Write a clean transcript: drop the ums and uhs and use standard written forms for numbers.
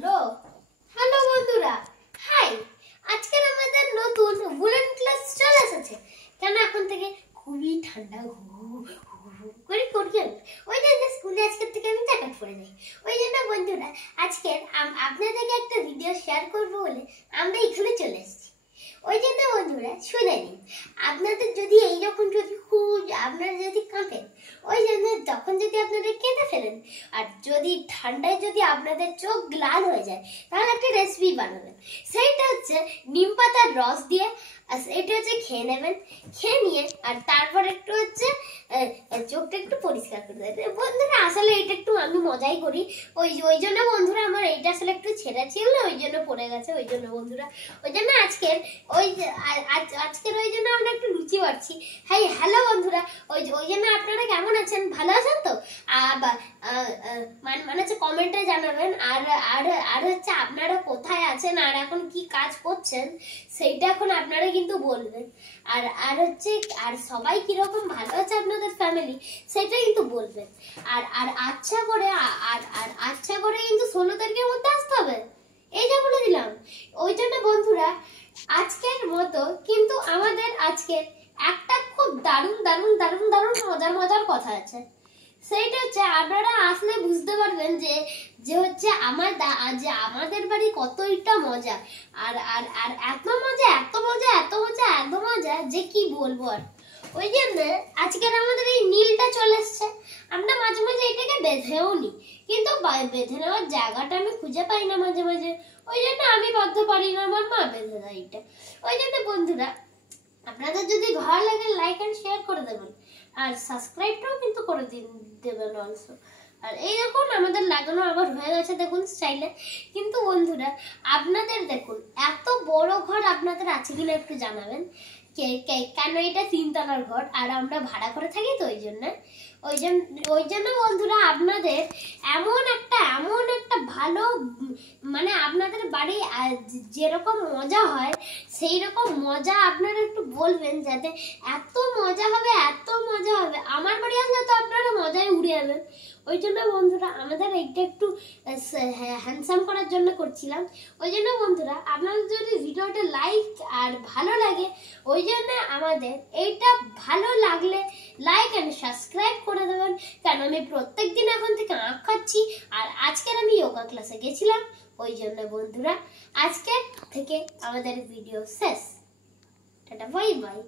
Hello hello বন্ধুরা, high. আজকের আমাদের নতুন উলেন ক্লাস চলে এসেছে। কেন এখন থেকে খুবই ঠান্ডা করে করছে, ওই জন্য স্কুলে আজকের থেকে আমি জ্যাকেট পরে যাই। ওই জন্য বন্ধুরা আজকে আপনাদেরকে একটা ভিডিও শেয়ার করবো বলে আমরা এখানে চলে এসেছি। ওই জন্য বন্ধুরা শুনে নিন। আপনাদের যদি এইরকম যদি আপনারা যদি কাঁপেন, ওই জন্য যখন যদি আপনারা কেঁদে ফেলেন আর যদি ঠান্ডায় যদি আপনাদের চোখ লাল হয়ে যায়, তাহলে একটা রেসিপি বানাবেন। সেইটা হচ্ছে নিম পাতার রস দিয়ে, আর এটা হচ্ছে খেয়ে নেবেন। খেয়ে নিয়ে আর তারপর একটু হচ্ছে চোখটা একটু পরিষ্কার করে দেবেন। বন্ধুরা আসলে এটা একটু আমি মজাই করি, ওই জন্য বন্ধুরা আমার এইটা আসলে একটু ছেঁড়া ছিল না, ওই জন্য পড়ে গেছে। ওই জন্য বন্ধুরা ওই জন্য আজকের ওই জন্য আমরা একটু লুচি বাড়ছি। হাই হ্যালো বন্ধুরা, ওই জন্য আপনারা কেমন আছেন? ভালো আছেন তো? মানে হচ্ছে কমেন্টে জানাবেন। আর হচ্ছে আপনারা কোথায় আছেন আর এখন কি কাজ করছেন সেইটা এখন আপনারা কিন্তু বলবেন। আর সবাই কিরকম ভালো আছে আপনাদের ফ্যামিলি সেটা কিন্তু বলবেন। আর আচ্ছা করে কিন্তু 16 তারিখের মধ্যে আসতে হবে, এই যা বলে দিলাম। ওই জন্য বন্ধুরা আজকের মতো কিন্তু আমাদের আজকের একটা খুব দারুণ মজার কথা আছে। সেইটা হচ্ছে আপনারা আসলে বুঝতে পারবেন যে হচ্ছে আমাদের বাড়ি কতটা মজা। আর এত মজা যে কি বলবো। আর ওই জন্য আজকের আমাদের এই নীলটা চলে এসছে। আমরা মাঝে মাঝে এটাকে বেঁধেও নি, কিন্তু বেঁধে নেওয়ার জায়গাটা আমি খুঁজে পাই না মাঝে মাঝে। ওই জন্য আমি বাঁধতে পারি না, আমার মা বেঁধে দেয় এটা। ওই জন্য বন্ধুরা আপনাদের যদি ভালো লাগে লাইক এন্ড শেয়ার করে দেবেন, আর সাবস্ক্রাইবটাও কিন্তু করে দেবেন অলসো। আর এই দেখুন আমাদের লাগানো আবার হয়ে গেছে, দেখুন স্টাইলে। কিন্তু বন্ধুরা আপনাদের দেখুন এত বড় ঘর আপনাদের আছে কিনা একটু জানাবেন। কেন এটা 3 তলার ঘর আর আমরা ভাড়া করে থাকি, তো ওই জন্য বন্ধুরা আপনাদের এমন একটা ভালো মানে আপনাদের বাড়ি যেরকম মজা হয় সেই রকম মজা আপনারা একটু বলবেন, যাতে এত মজা হবে আমার বাড়ি আসলে তো আপনারা মজায় উড়ে যাবেন। ওই জন্য বন্ধুরা আমাদের এইটা একটু হ্যান্ডসাম করার জন্য করছিলাম। ওই জন্য বন্ধুরা আপনাদের যদি ভিডিওটা লাইক আর ভালো লাগে, ওই জন্য আমাদের এইটা ভালো লাগলে লাইক এন্ড সাবস্ক্রাইব করে দেবেন। কারণ আমি প্রত্যেকদিন এখন থেকে আঁক খাচ্ছি, আর আজকের আমি যোগা ক্লাসে গেছিলাম। ওই জন্য বন্ধুরা আজকে থেকে আমাদের ভিডিও শেষ। Tata, bye bye.